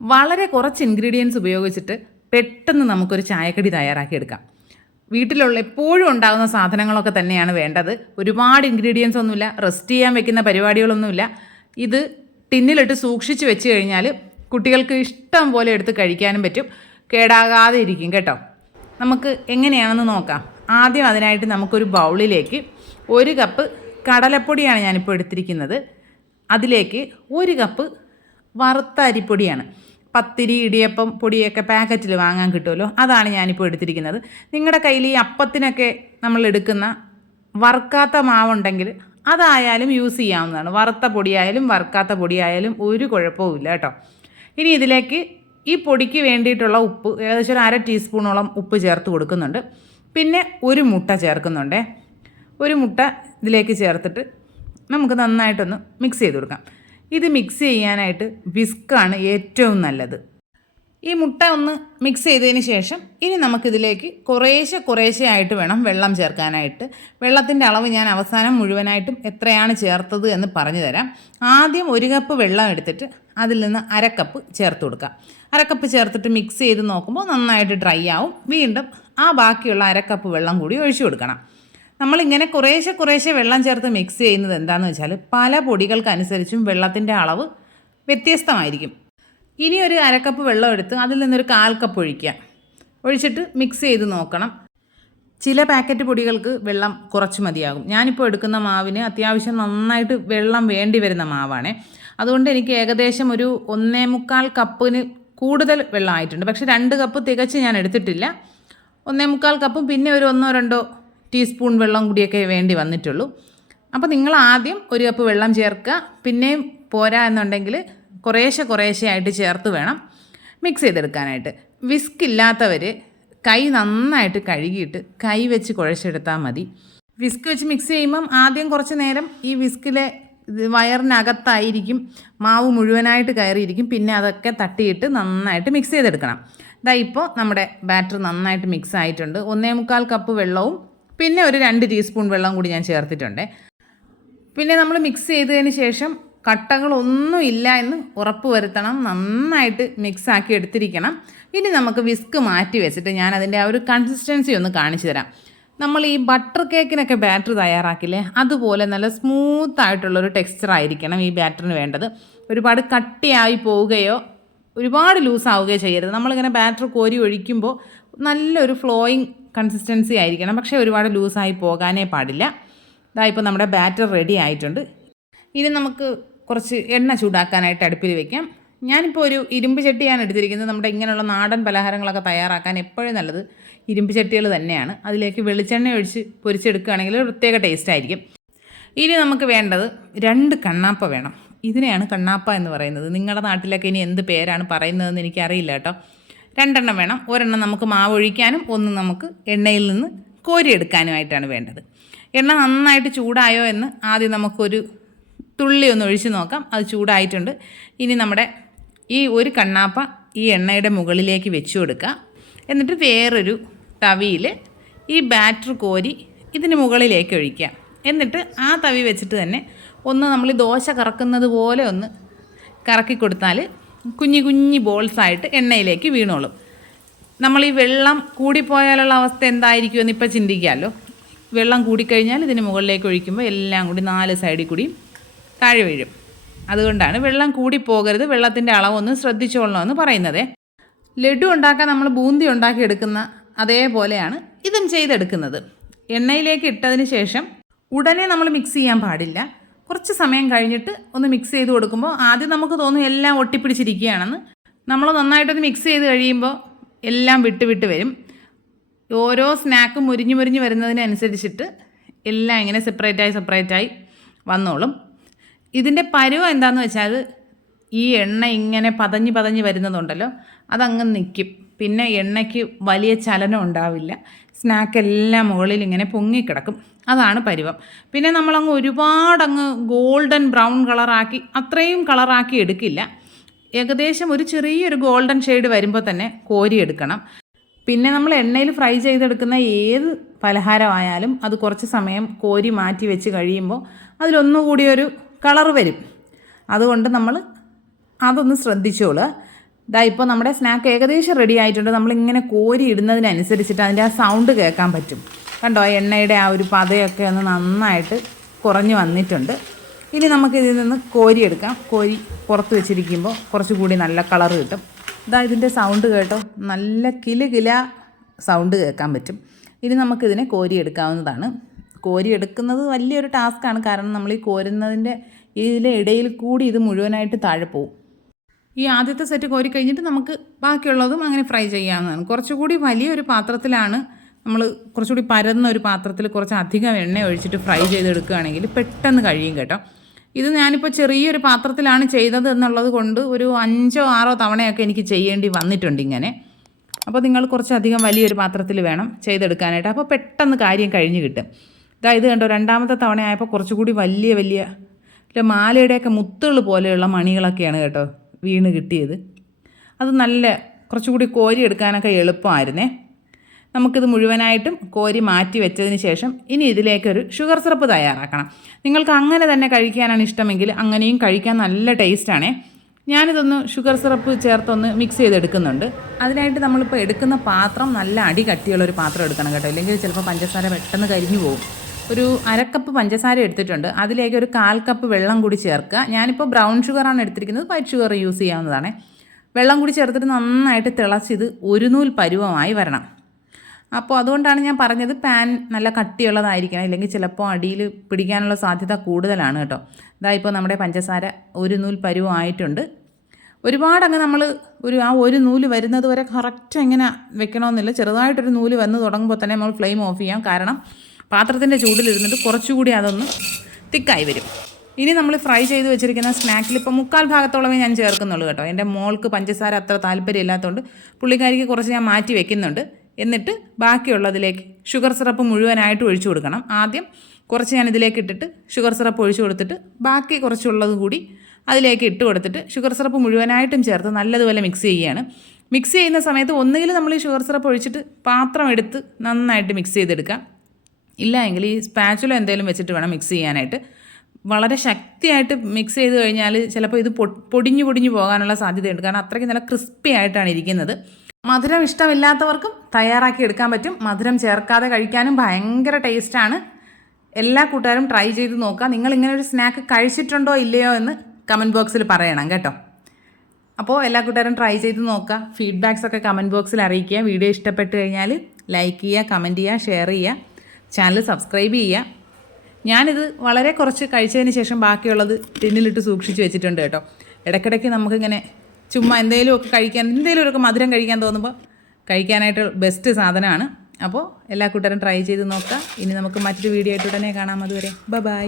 വളരെ കുറച്ച് ഇൻഗ്രീഡിയൻസ് ഉപയോഗിച്ചിട്ട് പെട്ടെന്ന് നമുക്കൊരു ചായക്കടി തയ്യാറാക്കിയെടുക്കാം. വീട്ടിലുള്ള എപ്പോഴും ഉണ്ടാകുന്ന സാധനങ്ങളൊക്കെ തന്നെയാണ് വേണ്ടത്. ഒരുപാട് ഇൻഗ്രീഡിയൻസ് ഒന്നുമില്ല, റെസ്റ്റ് ചെയ്യാൻ വെക്കുന്ന പരിപാടികളൊന്നുമില്ല. ഇത് ടിന്നിലിട്ട് സൂക്ഷിച്ച് വെച്ച് കഴിഞ്ഞാൽ കുട്ടികൾക്ക് ഇഷ്ടം പോലെ എടുത്ത് കഴിക്കാനും പറ്റും, കേടാകാതെ ഇരിക്കും കേട്ടോ. നമുക്ക് എങ്ങനെയാണെന്ന് നോക്കാം. ആദ്യം അതിനായിട്ട് നമുക്കൊരു ബൗളിലേക്ക് 1 കപ്പ് കടലപ്പൊടിയാണ് ഞാനിപ്പോൾ എടുത്തിരിക്കുന്നത്. അതിലേക്ക് 1 കപ്പ് വറുത്ത അരിപ്പൊടിയാണ്. പത്തിരി, ഇടിയപ്പം പൊടിയൊക്കെ പാക്കറ്റിൽ വാങ്ങാൻ കിട്ടുമല്ലോ, അതാണ് ഞാനിപ്പോൾ എടുത്തിരിക്കുന്നത്. നിങ്ങളുടെ കയ്യിൽ ഈ അപ്പത്തിനൊക്കെ നമ്മൾ എടുക്കുന്ന വറുക്കാത്ത മാവുണ്ടെങ്കിൽ അതായാലും യൂസ് ചെയ്യാവുന്നതാണ്. വറുത്ത പൊടിയായാലും വറുക്കാത്ത പൊടിയായാലും ഒരു കുഴപ്പവുമില്ല കേട്ടോ. ഇനി ഇതിലേക്ക് ഈ പൊടിക്ക് വേണ്ടിയിട്ടുള്ള ഉപ്പ് ഏകദേശം ഒരു 1/2 ടീസ്പൂണോളം ഉപ്പ് ചേർത്ത് കൊടുക്കുന്നുണ്ട്. പിന്നെ 1 മുട്ട ചേർക്കുന്നുണ്ട്. 1 മുട്ട ഇതിലേക്ക് ചേർത്തിട്ട് നമുക്ക് നന്നായിട്ടൊന്ന് മിക്സ് ചെയ്ത് കൊടുക്കാം. ഇത് മിക്സ് ചെയ്യാനായിട്ട് വിസ്ക്കാണ് ഏറ്റവും നല്ലത്. ഈ മുട്ട ഒന്ന് മിക്സ് ചെയ്തതിന് ശേഷം ഇനി നമുക്കിതിലേക്ക് കുറേശ്ശെ ആയിട്ട് വേണം വെള്ളം ചേർക്കാനായിട്ട്. വെള്ളത്തിൻ്റെ അളവ് ഞാൻ അവസാനം മുഴുവനായിട്ടും എത്രയാണ് ചേർത്തത് എന്ന് പറഞ്ഞു തരാം. ആദ്യം 1 കപ്പ് വെള്ളം എടുത്തിട്ട് അതിൽ നിന്ന് 1/2 കപ്പ് ചേർത്ത് കൊടുക്കാം. 1/2 കപ്പ് ചേർത്തിട്ട് മിക്സ് ചെയ്ത് നോക്കുമ്പോൾ നന്നായിട്ട് ഡ്രൈ ആവും. വീണ്ടും ആ ബാക്കിയുള്ള 1/2 കപ്പ് വെള്ളം കൂടി ഒഴിച്ചു കൊടുക്കണം. നമ്മളിങ്ങനെ കുറേശ്ശെ വെള്ളം ചേർത്ത് മിക്സ് ചെയ്യുന്നത് എന്താണെന്ന് വെച്ചാൽ പല പൊടികൾക്കനുസരിച്ചും വെള്ളത്തിൻ്റെ അളവ് വ്യത്യസ്തമായിരിക്കും. ഇനി ഒരു 1/2 കപ്പ് വെള്ളം എടുത്ത് അതിൽ നിന്നൊരു 1/4 കപ്പ് ഒഴിക്കുക. ഒഴിച്ചിട്ട് മിക്സ് ചെയ്ത് നോക്കണം. ചില പാക്കറ്റ് പൊടികൾക്ക് വെള്ളം കുറച്ച് മതിയാകും. ഞാനിപ്പോൾ എടുക്കുന്ന മാവിന് അത്യാവശ്യം നന്നായിട്ട് വെള്ളം വേണ്ടി വരുന്ന മാവാണ്. അതുകൊണ്ട് എനിക്ക് ഏകദേശം ഒരു 1.25 കപ്പിന് കൂടുതൽ വെള്ളം ആയിട്ടുണ്ട്. പക്ഷേ 2 കപ്പ് തികച്ച് ഞാൻ എടുത്തിട്ടില്ല. 1.25 കപ്പും പിന്നെ ഒരു 1-2 ടീസ്പൂൺ വെള്ളം കൂടിയൊക്കെ വേണ്ടി വന്നിട്ടുള്ളൂ. അപ്പോൾ നിങ്ങൾ ആദ്യം 1 കപ്പ് വെള്ളം ചേർക്കുക. പിന്നെയും പോരാ എന്നുണ്ടെങ്കിൽ കുറേശ്ശെ ആയിട്ട് ചേർത്ത് വേണം മിക്സ് ചെയ്തെടുക്കാനായിട്ട്. വിസ്ക് ഇല്ലാത്തവർ കൈ നന്നായിട്ട് കഴുകിയിട്ട് കൈ വെച്ച് കുഴച്ചെടുത്താൽ മതി. വിസ്ക് വെച്ച് മിക്സ് ചെയ്യുമ്പം ആദ്യം കുറച്ച് നേരം ഈ വിസ്കിലെ വയറിനകത്തായിരിക്കും മാവ് മുഴുവനായിട്ട് കയറിയിരിക്കും. പിന്നെ അതൊക്കെ തട്ടിയിട്ട് നന്നായിട്ട് മിക്സ് ചെയ്തെടുക്കണം. ഇപ്പോൾ നമ്മുടെ ബാറ്റർ നന്നായിട്ട് മിക്സ് ആയിട്ടുണ്ട്. 1.25 കപ്പ് വെള്ളവും പിന്നെ ഒരു 2 ടീസ്പൂൺ വെള്ളം കൂടി ഞാൻ ചേർത്തിട്ടുണ്ട്. പിന്നെ നമ്മൾ മിക്സ് ചെയ്തതിന് ശേഷം കട്ടകളൊന്നും ഇല്ല എന്ന് ഉറപ്പ് വരുത്തണം. നന്നായിട്ട് മിക്സാക്കി എടുത്തിരിക്കണം. ഇനി നമുക്ക് വിസ്ക് മാറ്റി വെച്ചിട്ട് ഞാൻ അതിൻ്റെ ആ ഒരു കൺസിസ്റ്റൻസി ഒന്ന് കാണിച്ചു തരാം. നമ്മൾ ഈ ബട്ടർ കേക്കിനൊക്കെ ബാറ്റർ തയ്യാറാക്കില്ലേ, അതുപോലെ നല്ല സ്മൂത്തായിട്ടുള്ളൊരു ടെക്സ്ചർ ആയിരിക്കണം ഈ ബാറ്ററിന് വേണ്ടത്. ഒരുപാട് കട്ടിയായി പോവുകയോ ഒരുപാട് ലൂസാവുകയോ ചെയ്യരുത്. നമ്മളിങ്ങനെ ബാറ്റർ കോരി ഒഴിക്കുമ്പോൾ നല്ലൊരു ഫ്ലോയിങ് കൺസിസ്റ്റൻസി ആയിരിക്കണം. പക്ഷേ ഒരുപാട് ലൂസായി പോകാനേ പാടില്ല. ഇപ്പോൾ നമ്മുടെ ബാറ്റർ റെഡി ആയിട്ടുണ്ട്. ഇനി നമുക്ക് കുറച്ച് എണ്ണ ചൂടാക്കാനായിട്ട് അടുപ്പിൽ വയ്ക്കാം. ഞാനിപ്പോൾ ഒരു ഇരുമ്പ് ചട്ടിയാണ് എടുത്തിരിക്കുന്നത്. നമ്മുടെ ഇങ്ങനെയുള്ള നാടൻ പലഹാരങ്ങളൊക്കെ തയ്യാറാക്കാൻ എപ്പോഴും നല്ലത് ഇരുമ്പ് ചട്ടികൾ തന്നെയാണ്. അതിലേക്ക് വെളിച്ചെണ്ണ ഒഴിച്ച് പൊരിച്ചെടുക്കുകയാണെങ്കിൽ ഒരു പ്രത്യേക ടേസ്റ്റ് ആയിരിക്കും. ഇനി നമുക്ക് വേണ്ടത് 2 കണ്ണാപ്പ വേണം. ഇതിനെയാണ് കണ്ണാപ്പ എന്ന് പറയുന്നത്. നിങ്ങളുടെ നാട്ടിലൊക്കെ ഇനി എന്ത് പേരാണ് പറയുന്നതെന്ന് എനിക്കറിയില്ല കേട്ടോ. 2 എണ്ണം വേണം. ഒരെണ്ണം നമുക്ക് മാവ് ഒഴിക്കാനും ഒന്ന് നമുക്ക് എണ്ണയിൽ നിന്ന് കോരിയെടുക്കാനുമായിട്ടാണ് വേണ്ടത്. എണ്ണ നന്നായിട്ട് ചൂടായോ എന്ന് ആദ്യം നമുക്കൊരു തുള്ളി ഒന്ന് ഒഴിച്ച് നോക്കാം. അത് ചൂടായിട്ടുണ്ട്. ഇനി നമ്മുടെ ഈ 1 കണ്ണാപ്പ ഈ എണ്ണയുടെ മുകളിലേക്ക് വെച്ച് കൊടുക്കുക. എന്നിട്ട് വേറൊരു തവിയിൽ ഈ ബാറ്റർ കോരി ഇതിന് മുകളിലേക്ക് ഒഴിക്കുക. എന്നിട്ട് ആ തവി വെച്ചിട്ട് തന്നെ ഒന്ന് നമ്മൾ ദോശ കറക്കുന്നത് പോലെ ഒന്ന് കറക്കി കൊടുത്താൽ കുഞ്ഞി ബോൾസായിട്ട് എണ്ണയിലേക്ക് വീണോളും. നമ്മൾ ഈ വെള്ളം കൂടിപ്പോയാലുള്ള അവസ്ഥ എന്തായിരിക്കുമെന്ന് ഇപ്പോൾ ചിന്തിക്കാമല്ലോ. വെള്ളം കൂടിക്കഴിഞ്ഞാൽ ഇതിന് മുകളിലേക്ക് ഒഴിക്കുമ്പോൾ എല്ലാം കൂടി 4 സൈഡിൽ കൂടിയും താഴെ വീഴും. അതുകൊണ്ടാണ് വെള്ളം കൂടിപ്പോകരുത്, വെള്ളത്തിൻ്റെ അളവൊന്ന് ശ്രദ്ധിച്ചോളണമെന്ന് പറയുന്നത്. ലഡു ഉണ്ടാക്കാൻ നമ്മൾ ബൂന്തി ഉണ്ടാക്കി എടുക്കുന്ന അതേപോലെയാണ് ഇതും ചെയ്തെടുക്കുന്നത്. എണ്ണയിലേക്ക് ഇട്ടതിന് ശേഷം ഉടനെ നമ്മൾ മിക്സ് ചെയ്യാൻ പാടില്ല. കുറച്ച് സമയം കഴിഞ്ഞിട്ട് ഒന്ന് മിക്സ് ചെയ്ത് കൊടുക്കുമ്പോൾ ആദ്യം നമുക്ക് തോന്നും എല്ലാം ഒട്ടിപ്പിടിച്ചിരിക്കുകയാണെന്ന്. നമ്മൾ നന്നായിട്ടൊന്ന് മിക്സ് ചെയ്ത് കഴിയുമ്പോൾ എല്ലാം വിട്ട് വരും. ഓരോ സ്നാക്കും മുരിഞ്ഞ് വരുന്നതിനനുസരിച്ചിട്ട് എല്ലാം ഇങ്ങനെ സെപ്പറേറ്റായി വന്നോളും. ഇതിൻ്റെ പരുവം എന്താണെന്ന് വെച്ചാൽ ഈ എണ്ണ ഇങ്ങനെ പതഞ്ഞ് വരുന്നതുണ്ടല്ലോ, അതങ്ങ് നിൽക്കും. പിന്നെ എണ്ണയ്ക്ക് വലിയ ചലനം ഉണ്ടാവില്ല. സ്നാക്കെല്ലാം മുകളിൽ ഇങ്ങനെ പൊങ്ങിക്കിടക്കും. അതാണ് പരുവം. പിന്നെ നമ്മളങ്ങ് ഒരുപാടങ്ങ് ഗോൾഡൻ ബ്രൗൺ കളറാക്കി അത്രയും കളറാക്കി എടുക്കില്ല. ഏകദേശം ഒരു ചെറിയൊരു ഗോൾഡൻ ഷെയ്ഡ് വരുമ്പോൾ തന്നെ കോരിയെടുക്കണം. പിന്നെ നമ്മൾ എണ്ണയിൽ ഫ്രൈ ചെയ്തെടുക്കുന്ന ഏത് പലഹാരമായാലും അത് കുറച്ച് സമയം കോരി മാറ്റി വെച്ച് കഴിയുമ്പോൾ അതിലൊന്നുകൂടി ഒരു കളർ വരും. അതുകൊണ്ട് നമ്മൾ അതൊന്ന് ശ്രദ്ധിച്ചോളുക. ഇതാ ഇപ്പോൾ നമ്മുടെ സ്നാക്ക് ഏകദേശം റെഡി ആയിട്ടുണ്ട്. നമ്മളിങ്ങനെ കോരി ഇടുന്നതിനനുസരിച്ചിട്ട് അതിൻ്റെ ആ സൗണ്ട് കേൾക്കാൻ പറ്റും. കണ്ടോ, എണ്ണയുടെ ആ ഒരു പതയൊക്കെ ഒന്ന് നന്നായിട്ട് കുറഞ്ഞു വന്നിട്ടുണ്ട്. ഇനി നമുക്കിതിൽ നിന്ന് കോരിയെടുക്കാം. കോരി പുറത്ത് വെച്ചിരിക്കുമ്പോൾ കുറച്ചുകൂടി നല്ല കളർ കിട്ടും. ഇതാ ഇതിൻ്റെ സൗണ്ട് കേട്ടോ, നല്ല കില സൗണ്ട് കേൾക്കാൻ പറ്റും. ഇനി നമുക്കിതിനെ കോരിയെടുക്കാവുന്നതാണ്. കോരിയെടുക്കുന്നത് വലിയൊരു ടാസ്ക്കാണ്, കാരണം നമ്മൾ ഈ കോരുന്നതിൻ്റെ ഇതിലെ ഇടയിൽ കൂടി ഇത് മുഴുവനായിട്ട് താഴെ പോവും. ഈ ആദ്യത്തെ സെറ്റ് കോരി കഴിഞ്ഞിട്ട് നമുക്ക് ബാക്കിയുള്ളതും അങ്ങനെ ഫ്രൈ ചെയ്യാവുന്നതാണ്. കുറച്ചുകൂടി വലിയൊരു പാത്രത്തിലാണ് നമ്മൾ കുറച്ചുകൂടി പരന്ന ഒരു പാത്രത്തിൽ കുറച്ച് അധികം എണ്ണ ഒഴിച്ചിട്ട് ഫ്രൈ ചെയ്തെടുക്കുകയാണെങ്കിൽ പെട്ടെന്ന് കഴിയും കേട്ടോ. ഇത് ഞാനിപ്പോൾ ചെറിയൊരു പാത്രത്തിലാണ് ചെയ്തത് എന്നുള്ളത് കൊണ്ട് ഒരു 5 or 6 തവണയൊക്കെ എനിക്ക് ചെയ്യേണ്ടി വന്നിട്ടുണ്ട് ഇങ്ങനെ. അപ്പോൾ നിങ്ങൾ കുറച്ചധികം വലിയൊരു പാത്രത്തിൽ വേണം ചെയ്തെടുക്കാനായിട്ട്. അപ്പോൾ പെട്ടെന്ന് കാര്യം കഴിഞ്ഞ് കിട്ടും. ഇത് കണ്ടോ, രണ്ടാമത്തെ തവണയായപ്പോൾ കുറച്ചുകൂടി വലിയ മാലയുടെയൊക്കെ മുത്തുകൾ പോലെയുള്ള മണികളൊക്കെയാണ് കേട്ടോ വീണ് കിട്ടിയത്. അത് നല്ല കുറച്ചുകൂടി കോരി എടുക്കാനൊക്കെ എളുപ്പമായിരുന്നേ. നമുക്കിത് മുഴുവനായിട്ടും കോരി മാറ്റി വെച്ചതിന് ശേഷം ഇനി ഇതിലേക്കൊരു ഷുഗർ സിറപ്പ് തയ്യാറാക്കണം. നിങ്ങൾക്ക് അങ്ങനെ തന്നെ കഴിക്കാനാണ് ഇഷ്ടമെങ്കിൽ അങ്ങനെയും കഴിക്കാൻ നല്ല ടേസ്റ്റാണേ. ഞാനിതൊന്ന് ഷുഗർ സിറപ്പ് ചേർത്തൊന്ന് മിക്സ് ചെയ്തെടുക്കുന്നുണ്ട്. അതിനായിട്ട് നമ്മളിപ്പോൾ എടുക്കുന്ന പാത്രം നല്ല അടി കട്ടിയുള്ളൊരു പാത്രം എടുക്കണം കേട്ടോ, ഇല്ലെങ്കിൽ ചിലപ്പോൾ പഞ്ചസാര പെട്ടെന്ന് കരിഞ്ഞു പോകും. ഒരു 1/2 കപ്പ് പഞ്ചസാര എടുത്തിട്ടുണ്ട്. അതിലേക്ക് ഒരു 1/4 കപ്പ് വെള്ളം കൂടി ചേർക്കുക. ഞാനിപ്പോൾ ബ്രൗൺ ഷുഗറാണ് എടുത്തിരിക്കുന്നത്, വൈറ്റ് ഷുഗർ യൂസ് ചെയ്യാവുന്നതാണ്. വെള്ളം കൂടി ചേർത്തിട്ട് നന്നായിട്ട് തിളച്ചിത് ഒരു നൂൽ പരുവമായി വരണം. അപ്പോൾ അതുകൊണ്ടാണ് ഞാൻ പറഞ്ഞത് പാൻ നല്ല കട്ടിയുള്ളതായിരിക്കണം, ഇല്ലെങ്കിൽ ചിലപ്പോൾ അടിയിൽ പിടിക്കാനുള്ള സാധ്യത കൂടുതലാണ് കേട്ടോ. ഇപ്പോൾ നമ്മുടെ പഞ്ചസാര ഒരു നൂൽ പരുവമായിട്ടുണ്ട്. ഒരുപാടങ്ങ് നമ്മൾ ഒരു നൂല് വരുന്നത് വരെ കറക്റ്റ് എങ്ങനെ വെക്കണമെന്നില്ല. ചെറുതായിട്ടൊരു നൂല് വന്ന് തുടങ്ങുമ്പോൾ തന്നെ നമ്മൾ ഫ്ലെയിം ഓഫ് ചെയ്യാം, കാരണം പാത്രത്തിൻ്റെ ചൂടിലിരുന്നിട്ട് കുറച്ചുകൂടി അതൊന്ന് തിക്കായി വരും. ഇനി നമ്മൾ ഫ്രൈ ചെയ്ത് വെച്ചിരിക്കുന്ന സ്നാക്കിൽ ഇപ്പോൾ 3/4 ഭാഗത്തോളമേ ഞാൻ ചേർക്കുന്നുള്ളൂ കേട്ടോ. എൻ്റെ മോൾക്ക് പഞ്ചസാര അത്ര താല്പര്യമില്ലാത്തതുകൊണ്ട് പുള്ളിക്കാരിക്ക് കുറച്ച് ഞാൻ മാറ്റി വെക്കുന്നുണ്ട്. എന്നിട്ട് ബാക്കിയുള്ളതിലേക്ക് ഷുഗർ സിറപ്പ് മുഴുവനായിട്ട് ഒഴിച്ചു കൊടുക്കണം. ആദ്യം കുറച്ച് ഞാൻ ഇതിലേക്ക് ഇട്ടിട്ട് ഷുഗർ സിറപ്പ് ഒഴിച്ചു കൊടുത്തിട്ട് ബാക്കി കുറച്ചുള്ളത് കൂടി അതിലേക്ക് ഇട്ട് കൊടുത്തിട്ട് ഷുഗർ സിറപ്പ് മുഴുവനായിട്ടും ചേർത്ത് നല്ലതുപോലെ മിക്സ് ചെയ്യുകയാണ്. മിക്സ് ചെയ്യുന്ന സമയത്ത് ഒന്നുകിൽ നമ്മൾ ഈ ഷുഗർ സിറപ്പ് ഒഴിച്ചിട്ട് പാത്രം എടുത്ത് നന്നായിട്ട് മിക്സ് ചെയ്തെടുക്കാം, ഇല്ല എങ്കിൽ ഈ സ്പാച്ചുല എന്തെങ്കിലും വെച്ചിട്ട് വേണം മിക്സ് ചെയ്യാനായിട്ട്. വളരെ ശക്തിയായിട്ട് മിക്സ് ചെയ്ത് കഴിഞ്ഞാൽ ചിലപ്പോൾ ഇത് പൊടിഞ്ഞു പോകാനുള്ള സാധ്യതയുണ്ട്, കാരണം അത്രയ്ക്ക് നല്ല ക്രിസ്പി ആയിട്ടാണ് ഇരിക്കുന്നത്. മധുരം ഇഷ്ടമില്ലാത്തവർക്കും തയ്യാറാക്കി എടുക്കാൻ പറ്റും. മധുരം ചേർക്കാതെ കഴിക്കാനും ഭയങ്കര ടേസ്റ്റാണ്. എല്ലാ കൂട്ടുകാരും ട്രൈ ചെയ്ത് നോക്കുക. നിങ്ങൾ ഇങ്ങനെ ഒരു സ്നാക്ക് കഴിച്ചിട്ടുണ്ടോ ഇല്ലയോ എന്ന് കമൻറ്റ് ബോക്സിൽ പറയണം കേട്ടോ. അപ്പോൾ എല്ലാ കൂട്ടുകാരും ട്രൈ ചെയ്ത് നോക്കുക. ഫീഡ്ബാക്സൊക്കെ കമൻറ്റ് ബോക്സിൽ അറിയിക്കുക. വീഡിയോ ഇഷ്ടപ്പെട്ട് കഴിഞ്ഞാൽ ലൈക്ക് ചെയ്യുക, കമൻറ്റ് ചെയ്യുക, ഷെയർ ചെയ്യുക, ചാനൽ സബ്സ്ക്രൈബ് ചെയ്യുക. ഞാനിത് വളരെ കുറച്ച് കഴിച്ചതിന് ശേഷം ബാക്കിയുള്ളത് ടിന്നിലിട്ട് സൂക്ഷിച്ച് വെച്ചിട്ടുണ്ട് കേട്ടോ. ഇടയ്ക്കിടയ്ക്ക് നമുക്കിങ്ങനെ ചുമ്മാ എന്തെങ്കിലുമൊക്കെ മധുരം കഴിക്കാൻ തോന്നുമ്പോൾ കഴിക്കാനായിട്ട് ബെസ്റ്റ് സാധനമാണ്. അപ്പോൾ എല്ലാ കൂട്ടരും ട്രൈ ചെയ്ത് നോക്കുക. ഇനി നമുക്ക് മറ്റൊരു വീഡിയോ ആയിട്ട് ഉടനെ കാണാം. അതുവരെ ബൈ.